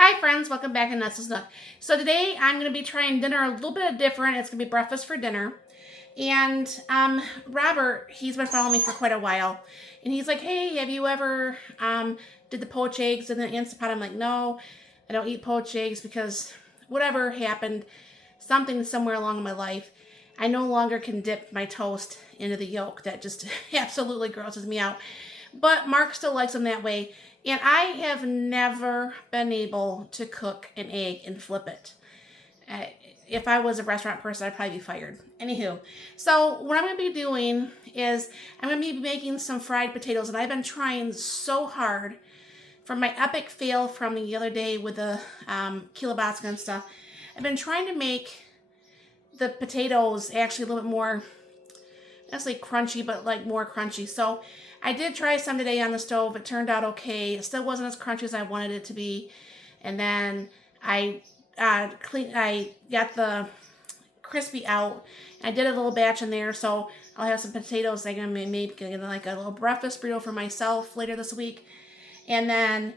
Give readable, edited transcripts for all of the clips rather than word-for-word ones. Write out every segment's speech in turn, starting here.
Hi friends, welcome back to Nestle's Nook. So today I'm going to be trying dinner a little bit different. It's going to be breakfast for dinner. And Robert, he's been following me for quite a while. And he's like, hey, have you ever did the poached eggs in the Instant Pot? I'm like, no, I don't eat poached eggs because whatever happened, something somewhere along in my life, I no longer can dip my toast into the yolk. That just absolutely grosses me out. But Mark still likes them that way. And I have never been able to cook an egg and flip it. If I was a restaurant person, I'd probably be fired. Anywho, so what I'm going to be doing is I'm going to be making some fried potatoes. And I've been trying so hard from my epic fail from the other day with the kielbasa and stuff. I've been trying to make the potatoes actually a little bit more, not necessarily crunchy, but like more crunchy. So I did try some today on the stove. It turned out okay. It still wasn't as crunchy as I wanted it to be. And then I got the crispy out. I did a little batch in there, so I'll have some potatoes. I'm gonna make like a little breakfast burrito for myself later this week. And then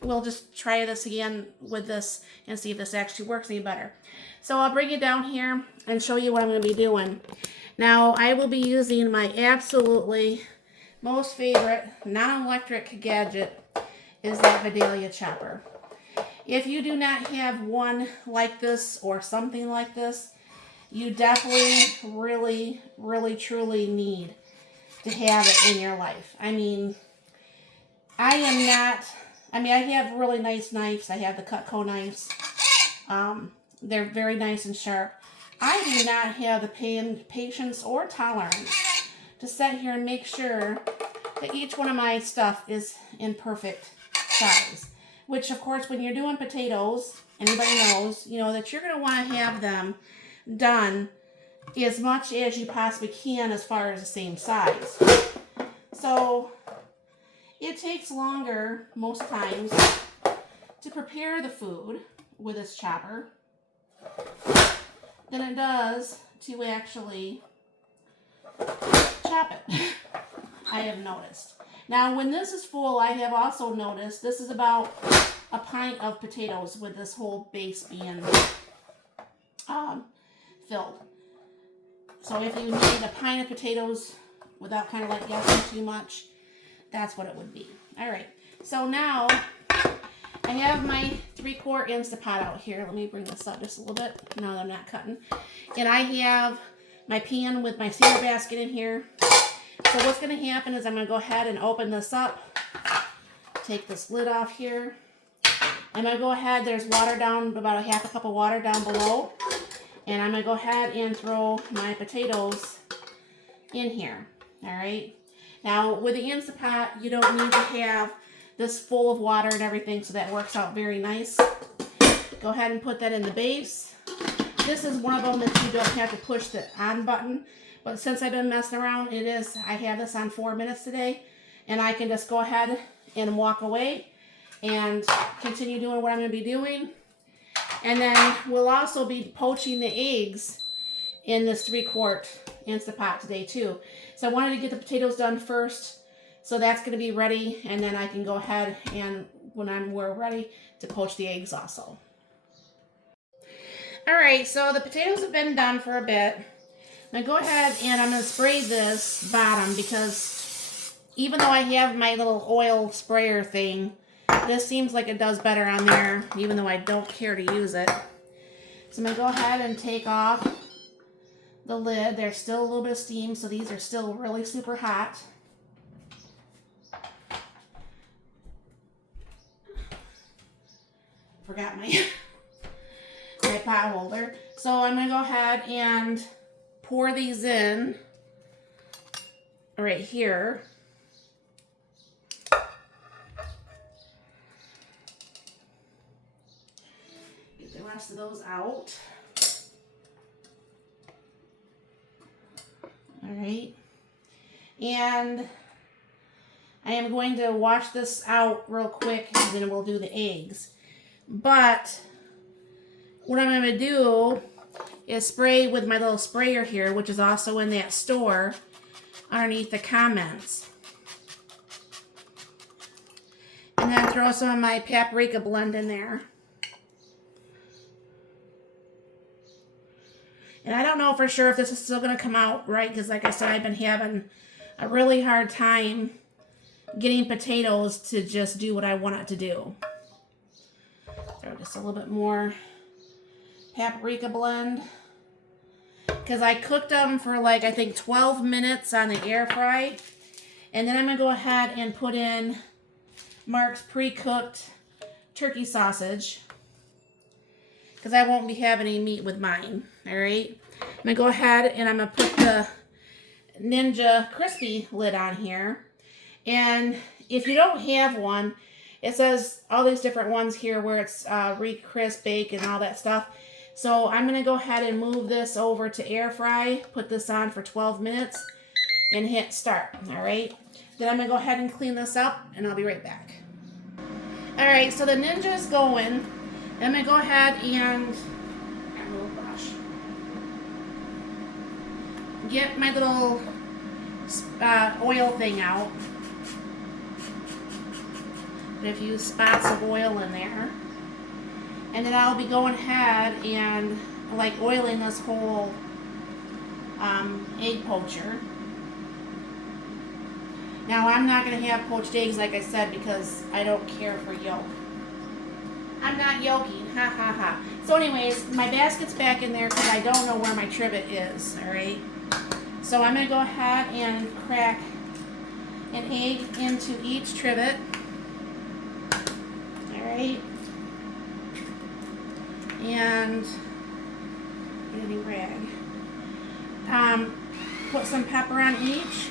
we'll just try this again with this and see if this actually works any better. So I'll bring it down here and show you what I'm going to be doing. Now I will be using my absolutely most favorite non-electric gadget is that Vidalia chopper. If you do not have one like this or something like this, you definitely really truly need to have it in your life. I mean, I have really nice knives. I have the Cutco knives. They're very nice and sharp. I do not have the patience or tolerance to sit here and make sure that each one of my stuff is in perfect size. Which, of course, when you're doing potatoes, anybody knows, that you're going to want to have them done as much as you possibly can as far as the same size. So it takes longer, most times, to prepare the food with this chopper than it does to actually chop it. I have noticed. Now, when this is full, I have also noticed this is about a pint of potatoes with this whole base being filled. So if you need a pint of potatoes without kind of like guessing too much, that's what it would be. All right, so now I have my 3/4 Instant Pot out here. Let me bring this up just a little bit now that I'm not cutting. And I have my pan with my cedar basket in here. So what's going to happen is I'm going to go ahead and open this up. Take this lid off here. I'm going to go ahead, there's water down, about a half a cup of water down below. And I'm going to go ahead and throw my potatoes in here. All right. Now, with the Instant Pot, you don't need to have this full of water and everything, so that works out very nice. Go ahead and put that in the base. This is one of them that you don't have to push the on button, but since I've been messing around, I have this on 4 minutes today, and I can just go ahead and walk away and continue doing what I'm going to be doing. And then we'll also be poaching the eggs in this 3/4 Instant Pot today too. So I wanted to get the potatoes done first. So that's going to be ready, and then I can go ahead and when we're ready to poach the eggs also. All right, so the potatoes have been done for a bit. Now go ahead and I'm going to spray this bottom because even though I have my little oil sprayer thing, this seems like it does better on there, even though I don't care to use it. So I'm going to go ahead and take off the lid. There's still a little bit of steam, so these are still really super hot. Forgot my pot holder. So I'm going to go ahead and pour these in right here. Get the rest of those out. All right. And I am going to wash this out real quick and then we'll do the eggs. But what I'm going to do is spray with my little sprayer here, which is also in that store underneath the comments. And And then throw some of my paprika blend in there. And I don't know for sure if this is still going to come out right, because like I said, I've been having a really hard time getting potatoes to just do what I want it to do. Throw just a little bit more paprika blend. Because I cooked them for like, I think 12 minutes on the air fry. And then I'm going to go ahead and put in Mark's pre-cooked turkey sausage, because I won't be having any meat with mine. All right, I'm gonna go ahead and I'm gonna put the Ninja Crispi lid on here. And if you don't have one, it says all these different ones here where it's re-crisp, bake, and all that stuff. So I'm gonna go ahead and move this over to air fry, put this on for 12 minutes, and hit start. All right, then I'm gonna go ahead and clean this up, and I'll be right back. All right, so the Ninja is going. I'm going to go ahead and get my little oil thing out. Put a few spots of oil in there. And then I'll be going ahead and like oiling this whole egg poacher. Now I'm not going to have poached eggs, like I said, because I don't care for yolk. I'm not yolking, ha ha ha. So anyways, my basket's back in there because I don't know where my trivet is, all right? So I'm going to go ahead and crack an egg into each trivet, all right? And get a new rag. Put some pepper on each.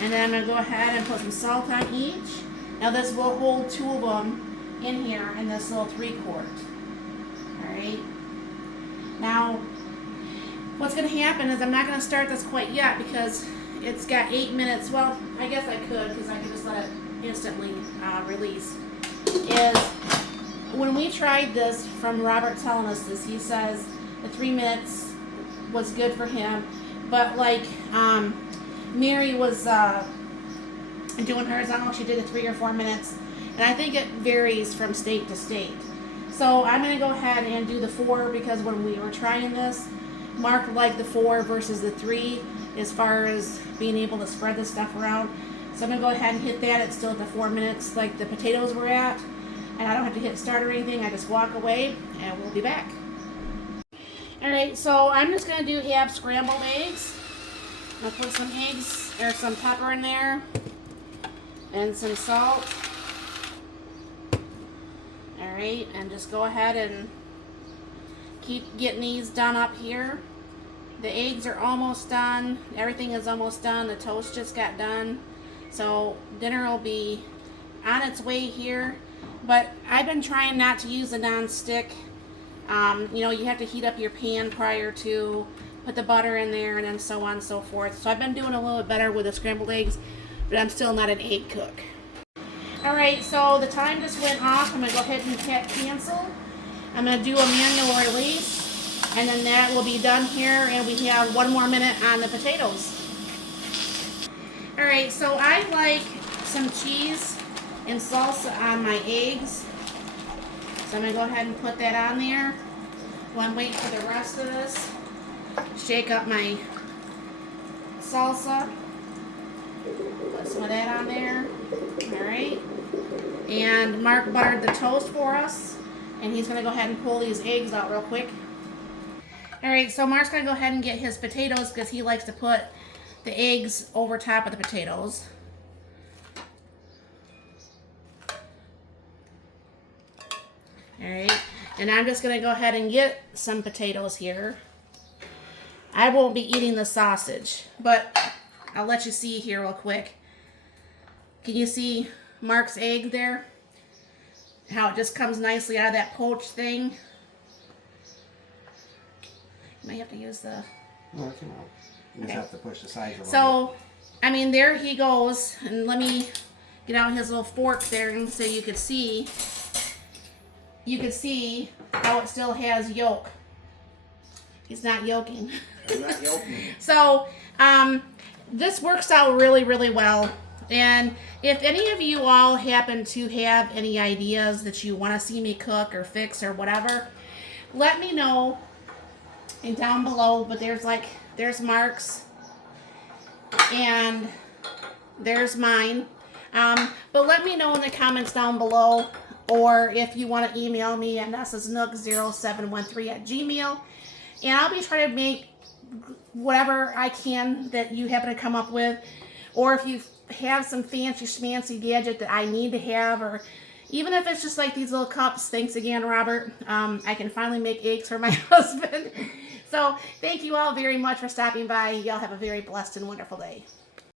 And then I'm going to go ahead and put some salt on each. Now this will hold 2 of them in here in this little 3-quart. Alright. Now, what's going to happen is I'm not going to start this quite yet because it's got 8 minutes. Well, I guess I could because I could just let it instantly release. Is when we tried this, from Robert telling us this, he says the 3 minutes was good for him. But like Mary was doing hers, I don't know if she did it 3 or 4 minutes. And I think it varies from state to state. So I'm going to go ahead and do the 4 because when we were trying this, Mark liked the 4 versus the 3 as far as being able to spread this stuff around. So I'm going to go ahead and hit that. It's still at the 4 minutes like the potatoes were at. And I don't have to hit start or anything. I just walk away and we'll be back. Alright, so I'm just going to do half scrambled eggs. I'll put some eggs or some pepper in there and some salt. Alright, and just go ahead and keep getting these done up here. The eggs are almost done. Everything is almost done. The toast just got done. So dinner will be on its way here. But I've been trying not to use a non-stick. You know, you have to heat up your pan prior to put the butter in there and then so on and so forth. So I've been doing a little bit better with the scrambled eggs, but I'm still not an egg cook. Alright, so the time just went off. I'm going to go ahead and hit cancel. I'm going to do a manual release, and then that will be done here, and we have 1 more minute on the potatoes. Alright, so I like some cheese and salsa on my eggs. So I'm going to go ahead and put that on there. While I'm waiting for the rest of this, shake up my salsa. Put some of that on there. Alright. And Mark buttered the toast for us. And he's going to go ahead and pull these eggs out real quick. Alright, so Mark's going to go ahead and get his potatoes because he likes to put the eggs over top of the potatoes. Alright, and I'm just going to go ahead and get some potatoes here. I won't be eating the sausage, but I'll let you see here real quick. Can you see Mark's egg there? How it just comes nicely out of that poached thing. You might have to use the... No, it came out. You just have to push the sides a little bit. So, I mean, there he goes. And let me get out his little fork there and so you could see. You can see how it still has yolk. He's not yolking. I'm not yolking. So, this works out really, really well. And if any of you all happen to have any ideas that you want to see me cook or fix or whatever, let me know and down below. But there's Mark's and there's mine. But let me know in the comments down below, or if you want to email me at nessasnook0713@gmail, and I'll be trying to make whatever I can that you happen to come up with, or if you have some fancy schmancy gadget that I need to have, or even if it's just like these little cups. Thanks again, Robert. I can finally make eggs for my husband. So thank you all very much for stopping by. Y'all have a very blessed and wonderful day.